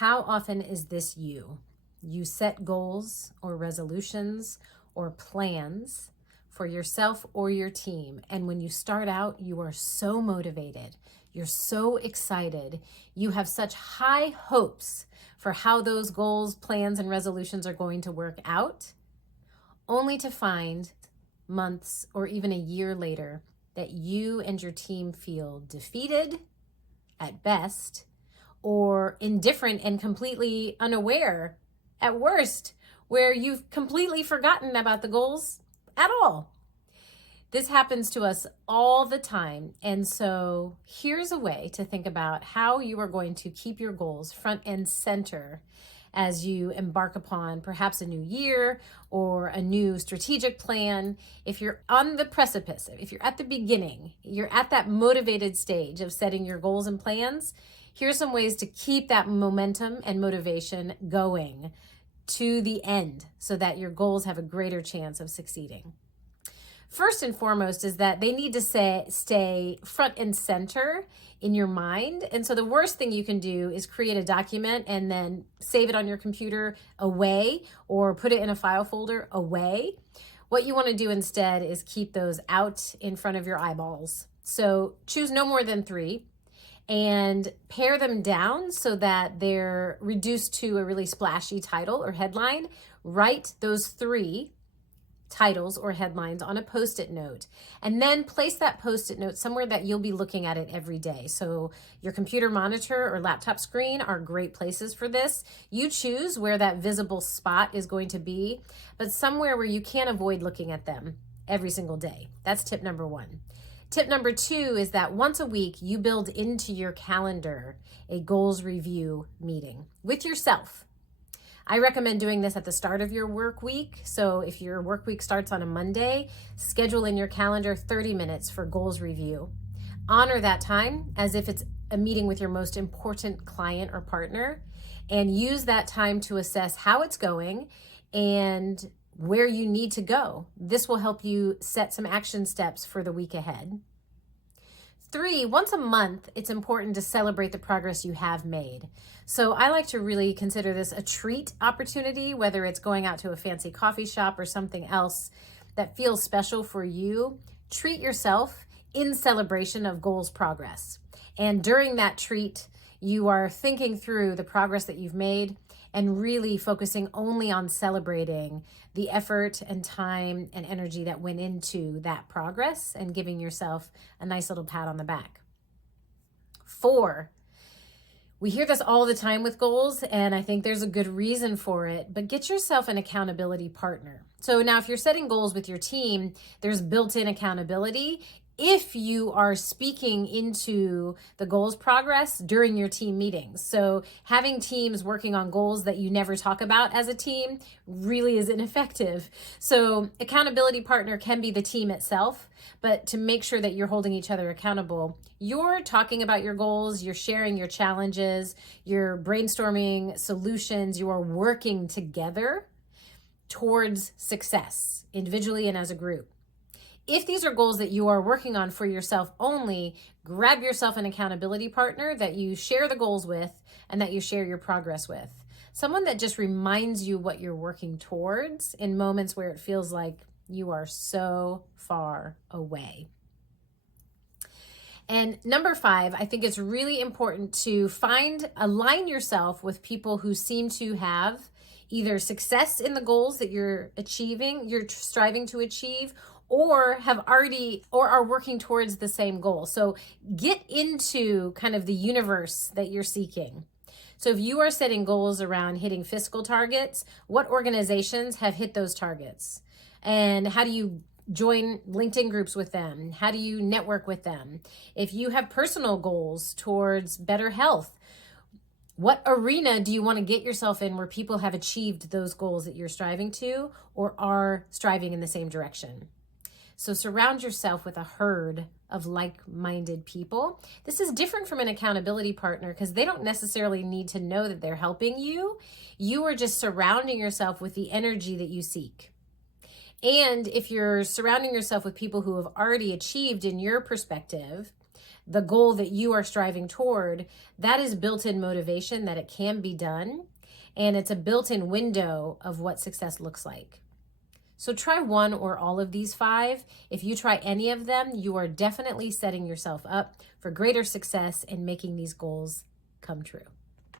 How often is this you? You set goals or resolutions or plans for yourself or your team. And when you start out, you are so motivated. You're so excited. You have such high hopes for how those goals, plans, and resolutions are going to work out, only to find months or even a year later that you and your team feel defeated at best, or indifferent and completely unaware at worst, where you've completely forgotten about the goals at all. This happens to us all the time. And so here's a way to think about how you are going to keep your goals front and center as you embark upon perhaps a new year or a new strategic plan. If you're on the precipice, if you're at the beginning, you're at that motivated stage of setting your goals and plans, here's some ways to keep that momentum and motivation going to the end so that your goals have a greater chance of succeeding. First and foremost is that they need to stay front and center in your mind. And so the worst thing you can do is create a document and then save it on your computer away or put it in a file folder away. What you want to do instead is keep those out in front of your eyeballs. So choose no more than 3 and pare them down so that they're reduced to a really splashy title or headline. Write those 3 titles or headlines on a Post-it note, and then place that Post-it note somewhere that you'll be looking at it every day. So your computer monitor or laptop screen are great places for this. You choose where that visible spot is going to be, but somewhere where you can't avoid looking at them every single day. That's tip number 1. Tip number 2 is that once a week, you build into your calendar a goals review meeting with yourself. I recommend doing this at the start of your work week. So if your work week starts on a Monday, schedule in your calendar 30 minutes for goals review. Honor that time as if it's a meeting with your most important client or partner, and use that time to assess how it's going and where you need to go. This will help you set some action steps for the week ahead. 3, once a month, it's important to celebrate the progress you have made. So I like to really consider this a treat opportunity, whether it's going out to a fancy coffee shop or something else that feels special for you. Treat yourself in celebration of goals progress. And during that treat, you are thinking through the progress that you've made and really focusing only on celebrating the effort and time and energy that went into that progress and giving yourself a nice little pat on the back. 4, we hear this all the time with goals, and I think there's a good reason for it, but get yourself an accountability partner. So now if you're setting goals with your team, there's built-in accountability if you are speaking into the goals progress during your team meetings. So having teams working on goals that you never talk about as a team really is ineffective. So accountability partner can be the team itself, but to make sure that you're holding each other accountable, you're talking about your goals, you're sharing your challenges, you're brainstorming solutions, you are working together towards success, individually and as a group. If these are goals that you are working on for yourself only, grab yourself an accountability partner that you share the goals with and that you share your progress with. Someone that just reminds you what you're working towards in moments where it feels like you are so far away. And number 5, I think it's really important to align yourself with people who seem to have either success in the goals that you're striving to achieve, or have already or are working towards the same goal. So get into kind of the universe that you're seeking. So if you are setting goals around hitting fiscal targets, what organizations have hit those targets? And how do you join LinkedIn groups with them? How do you network with them? If you have personal goals towards better health, what arena do you want to get yourself in where people have achieved those goals that you're striving to or are striving in the same direction? So surround yourself with a herd of like-minded people. This is different from an accountability partner because they don't necessarily need to know that they're helping you. You are just surrounding yourself with the energy that you seek. And if you're surrounding yourself with people who have already achieved in your perspective, the goal that you are striving toward, that is built-in motivation that it can be done. And it's a built-in window of what success looks like. So try one or all of these 5. If you try any of them, you are definitely setting yourself up for greater success in making these goals come true.